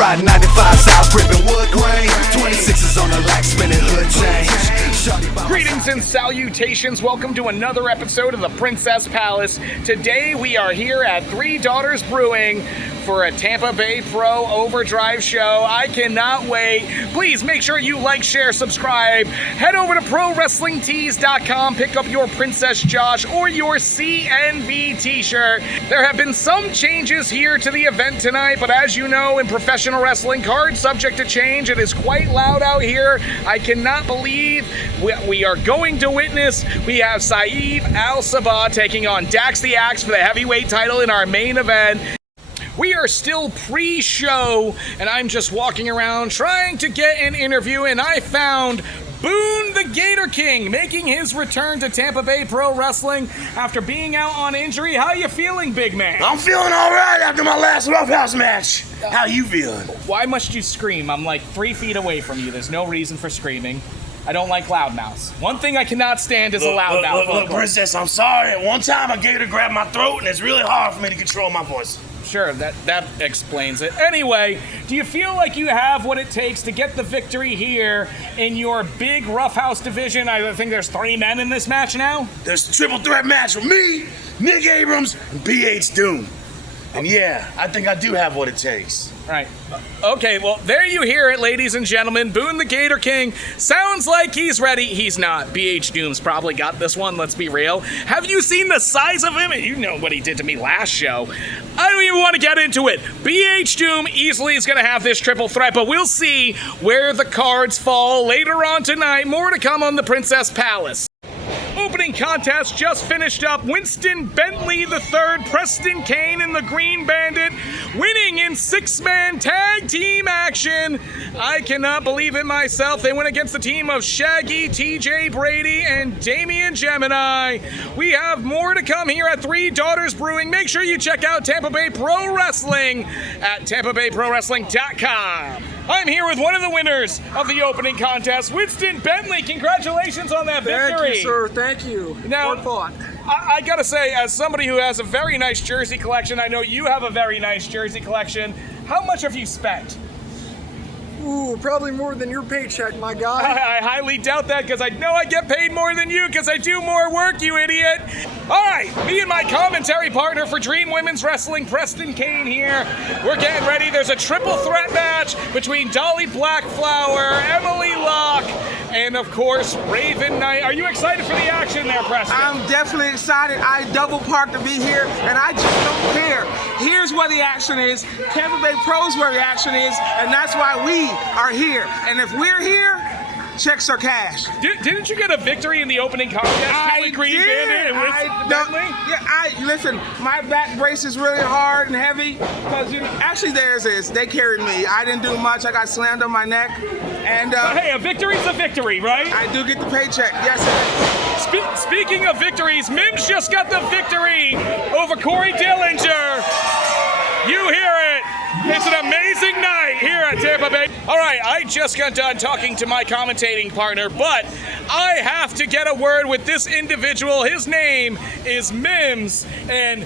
Riding 95 south, gripping wood grain. 26s on the lack, spinning hood change. Greetings and salutations. Welcome to another episode of the Princess Palace. Today we are here at Three Daughters Brewing for a Tampa Bay Pro Overdrive show. I cannot wait. Please make sure you like, share, subscribe. Head over to ProWrestlingTees.com. Pick up your Princess Josh or your CNV t-shirt. There have been some changes here to the event tonight, but as you know, in professional wrestling, cards subject to change. It is quite loud out here. I cannot believe we are going to witness. We have Saeed Al-Sabah taking on Dax the Axe for the heavyweight title in our main event. We are still pre-show, and I'm just walking around trying to get an interview, and I found Boone the Gator King making his return to Tampa Bay Pro Wrestling after being out on injury. How you feeling, big man? I'm feeling all right after my last Roughhouse match. How you feeling? Why must you scream? I'm like 3 feet away from you. There's no reason for screaming. I don't like loudmouths. One thing I cannot stand is a loudmouth. Look, Princess, I'm sorry. At one time, a gator grabbed my throat, and it's really hard for me to control my voice. Sure, that explains it. Anyway, do you feel like you have what it takes to get the victory here in your big Roughhouse division? I think there's 3 men in this match now. There's a triple threat match with me, Nick Abrams, and BH Doom. And yeah, I think I do have what it takes. Right. Okay, well, there you hear it, ladies and gentlemen. Boone the Gator King sounds like he's ready. He's not. BH Doom's probably got this one, let's be real. Have you seen the size of him? You know what he did to me last show. I don't even want to get into it. BH Doom easily is going to have this triple threat, but we'll see where the cards fall later on tonight. More to come on the Princess Palace. Opening contest just finished up. Winston Bentley III, Preston Kane, and the Green Bandit winning in 6-man tag team action. I cannot believe it myself. They went against the team of Shaggy, TJ Brady, and Damian Gemini. We have more to come here at Three Daughters Brewing. Make sure you check out Tampa Bay Pro Wrestling at TampaBayProWrestling.com. I'm here with one of the winners of the opening contest, Winston Bentley. Congratulations on that victory. Thank you, sir. Thank you. Now, well fought. I gotta say, as somebody who has a very nice jersey collection, I know you have a very nice jersey collection. How much have you spent? Ooh, probably more than your paycheck, my guy. I highly doubt that, because I know I get paid more than you because I do more work, you idiot. All right, me and my commentary partner for Dream Women's Wrestling, Preston Kane here. We're getting ready. There's a triple threat match between Dolly Blackflower, Emily Locke, and of course, Raven Knight. Are you excited for the action there, Preston? I'm definitely excited. I double parked to be here, and I just don't care. Here's where the action is. Tampa Bay Pro's where the action is, and that's why we are here. And if we're here, checks are cash. Didn't you get a victory in the opening contest with Green Bandit and with Bentley? Yeah, listen, my back brace is really hard and heavy because actually theirs is. They carried me. I didn't do much. I got slammed on my neck. And hey, a victory's a victory, right? I do get the paycheck. Yes, it is. Speaking of victories, Mims just got the victory over Corey Dillinger. You hear it. It's an amazing night here at Tampa Bay. All right, I just got done talking to my commentating partner, but I have to get a word with this individual. His name is Mims, and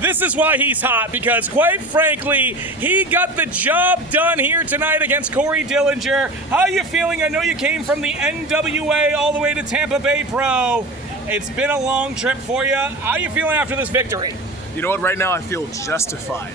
this is why he's hot, because quite frankly, he got the job done here tonight against Corey Dillinger. How are you feeling? I know you came from the NWA all the way to Tampa Bay Pro. It's been a long trip for you. How are you feeling after this victory? You know what, right now I feel justified.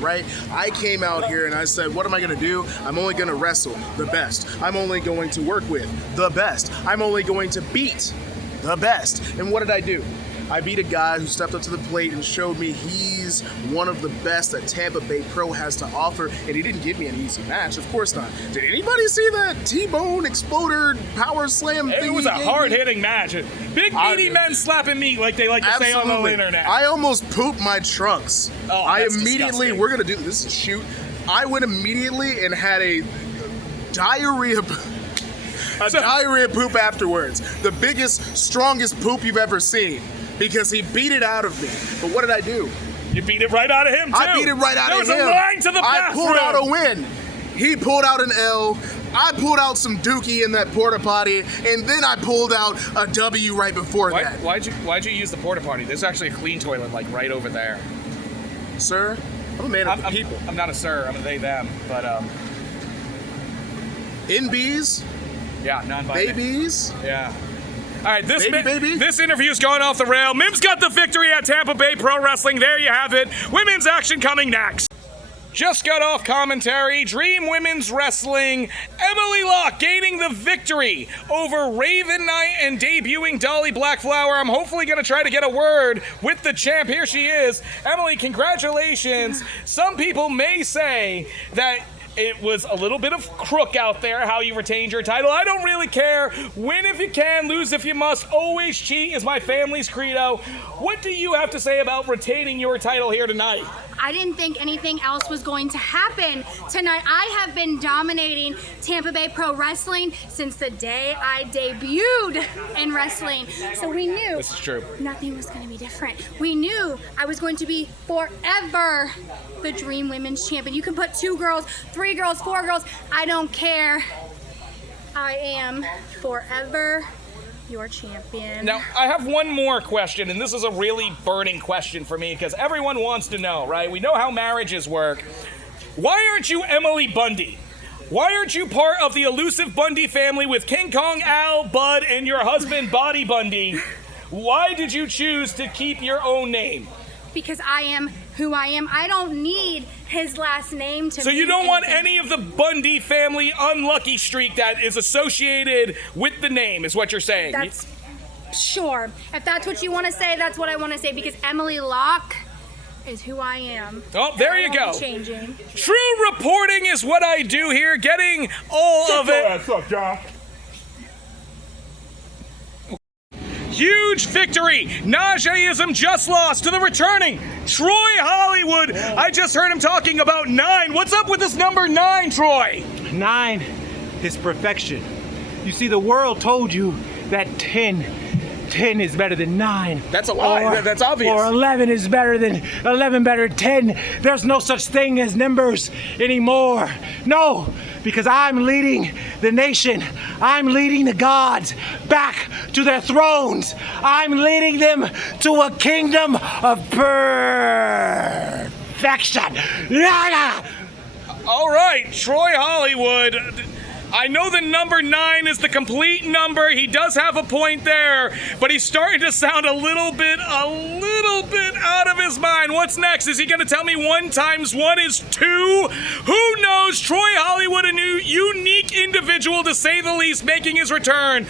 Right? I came out here and I said, what am I gonna do? I'm only gonna wrestle the best. I'm only going to work with the best. I'm only going to beat the best. And what did I do? I beat a guy who stepped up to the plate and showed me he's one of the best that Tampa Bay Pro has to offer, and he didn't give me an easy match, of course not. Did anybody see that T-Bone exploder power slam thing? It was a hard-hitting match. Big meaty men slapping meat, like they like to say on the internet. I almost pooped my trunks. Oh, I that's immediately, disgusting. we're gonna do this, shoot. I went immediately and had a diarrhea poop afterwards. The biggest, strongest poop you've ever seen. Because he beat it out of me. But what did I do? You beat it right out of him, too. I beat it right out of him. There was a line to the bathroom. I pulled out a win. He pulled out an L. I pulled out some dookie in that porta potty, and then I pulled out a W right before that. Why'd you use the porta potty? There's actually a clean toilet like right over there. Sir, I'm a man of the people. I'm not a sir. I'm a they them. But In bees, yeah, non-binary. babies. Yeah. All right, Baby. this interview's going off the rail. Mims got the victory at Tampa Bay Pro Wrestling. There you have it. Women's action coming next. Just got off commentary. Dream Women's Wrestling. Emily Locke gaining the victory over Raven Knight and debuting Dolly Blackflower. I'm hopefully going to try to get a word with the champ. Here she is. Emily, congratulations. Some people may say that it was a little bit of crook out there how you retained your title. I don't really care. Win if you can, lose if you must. Always cheat is my family's credo. What do you have to say about retaining your title here tonight? I didn't think anything else was going to happen tonight. I have been dominating Tampa Bay Pro Wrestling since the day I debuted in wrestling. So we knew This is true. nothing was going to be different. We knew I was going to be forever the Dream Women's Champion. You can put 2 girls, 3 girls, 4 girls. I don't care. I am forever your champion. Now, I have one more question, and this is a really burning question for me because everyone wants to know, right? We know how marriages work. Why aren't you Emily Bundy? Why aren't you part of the elusive Bundy family with King Kong, Al, Bud, and your husband, Body Bundy? Why did you choose to keep your own name? Because I am who I am. I don't need his last name to So you mean don't want anything. any of the Bundy family unlucky streak that is associated with the name, is what you're saying? That's sure. If that's what you want to say, that's what I want to say because Emily Locke is who I am. Oh, there you I won't go. be changing. True reporting is what I do here, getting all of it. Huge victory. Najaism just lost to the returning Troy Hollywood. I just heard him talking about 9. What's up with this number 9, Troy? 9 is perfection. You see, the world told you that 10 is better than 9. That's a lie. That's obvious. Or 11 is better than 10. There's no such thing as numbers anymore. No, because I'm leading the nation. I'm leading the gods back to their thrones. I'm leading them to a kingdom of perfection. All right, Troy Hollywood. I know the number 9 is the complete number. He does have a point there, but he's starting to sound a little bit out of his mind. What's next? Is he going to tell me 1 times 1 is 2? Who knows? Troy Hollywood, a new unique individual to say the least, making his return.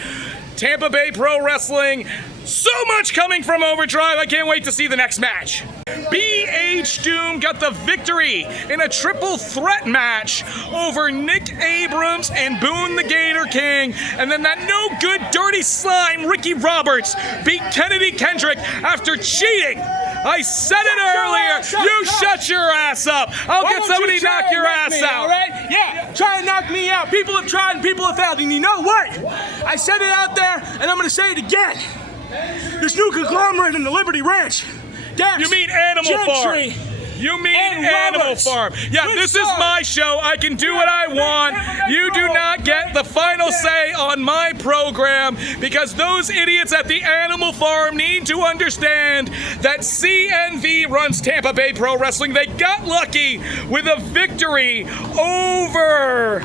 Tampa Bay Pro Wrestling. So much coming from Overdrive. I can't wait to see the next match. BH Doom got the victory in a triple threat match over Nick Abrams and Boone the Gator King. And then that no good dirty slime Ricky Roberts beat Kennedy Kendrick after cheating. I said it earlier. You shut your ass up. I'll get somebody to knock your ass out. All right? Yeah, try and knock me out. People have tried and people have failed. And you know what? I said it out there, and I'm going to say it again. This new conglomerate in the Liberty Ranch. Dax, You mean Animal Gentry, Farm. You mean and Animal Roberts. Farm. Yeah, Good this is start. my show. I can do what I want. You do not get the final say on my program because those idiots at the Animal Farm need to understand that CNV runs Tampa Bay Pro Wrestling. They got lucky with a victory over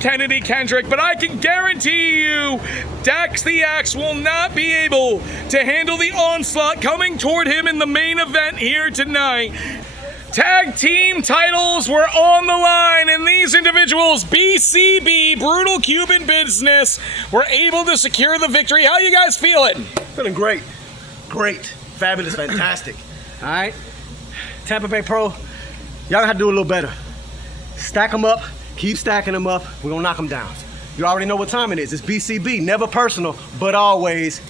Kennedy Kendrick, but I can guarantee you Dax the Axe will not be able to handle the onslaught coming toward him in the main event here tonight. Tag team titles were on the line, and these individuals, BCB, Brutal Cuban Business, were able to secure the victory. How you guys feeling? Feeling great. Great. Fabulous. Fantastic. All right. Tampa Bay Pro, y'all gonna have to do a little better. Stack them up. Keep stacking them up. We're gonna knock them down. You already know what time it is. It's BCB. Never personal, but always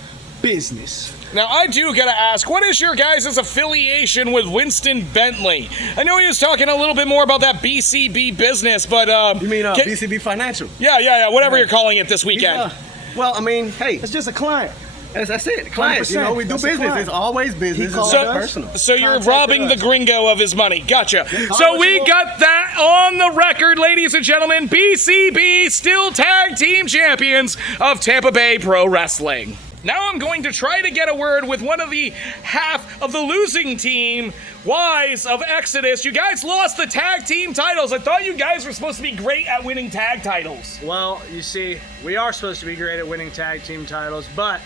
business. Now, I do gotta ask, what is your guys' affiliation with Winston Bentley? I know he was talking a little bit more about that BCB business, but You mean BCB Financial? Yeah, whatever you're calling it this weekend. Well, I mean, hey, it's just a client. That's it. Clients, you know, we do That's a business. client. It's always business. It's So, not personal. so you're Contact robbing us. the gringo of his money. Gotcha. call So what we you want. got that on the record, ladies and gentlemen. BCB still tag team champions of Tampa Bay Pro Wrestling. Now I'm going to try to get a word with one of the half of the losing team, Wise of Exodus. You guys lost the tag team titles. I thought you guys were supposed to be great at winning tag titles. Well, you see, we are supposed to be great at winning tag team titles, but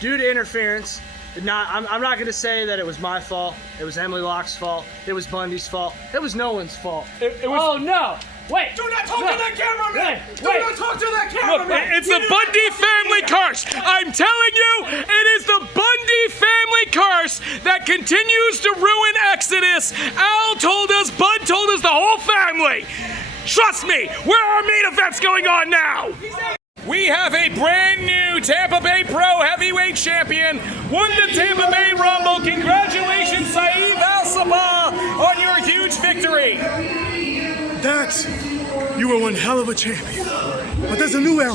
due to interference, I'm not going to say that it was my fault. It was Emily Locke's fault. It was Bundy's fault. It was no one's fault. It was, oh, no. Wait. Do not talk to that cameraman! Do not talk to that Look, cameraman! it's the Bundy family curse. I'm telling you, it is the Bundy family curse that continues to ruin Exodus. Al told us, Bud told us, the whole family. Trust me, where are our main events going on now? We have a brand new Tampa Bay Pro Heavyweight Champion. Won the Tampa Bay Rumble. Congratulations, Saeed Al-Sabah, on your huge victory. You were one hell of a champion. But there's a new era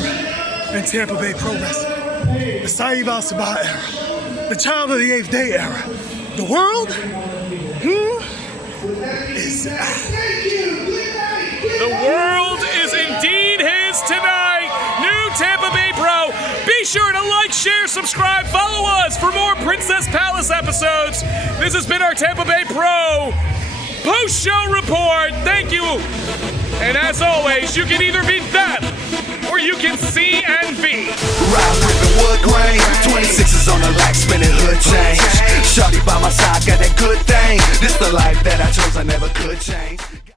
in Tampa Bay Pro Wrestling. The Saeed Al-Sabah era. The Child of the Eighth Day era. The world is... The world is indeed his tonight. New Tampa Bay Pro. Be sure to like, share, subscribe, follow us for more Princess Palace episodes. This has been our Tampa Bay Pro post-show report. Thank you. And as always, you can either be them or you can see and be. Ride with the wood grain, 26s on the lack, spinning hood change. Shawty by my side, got that good thing. This the life that I chose, I never could change.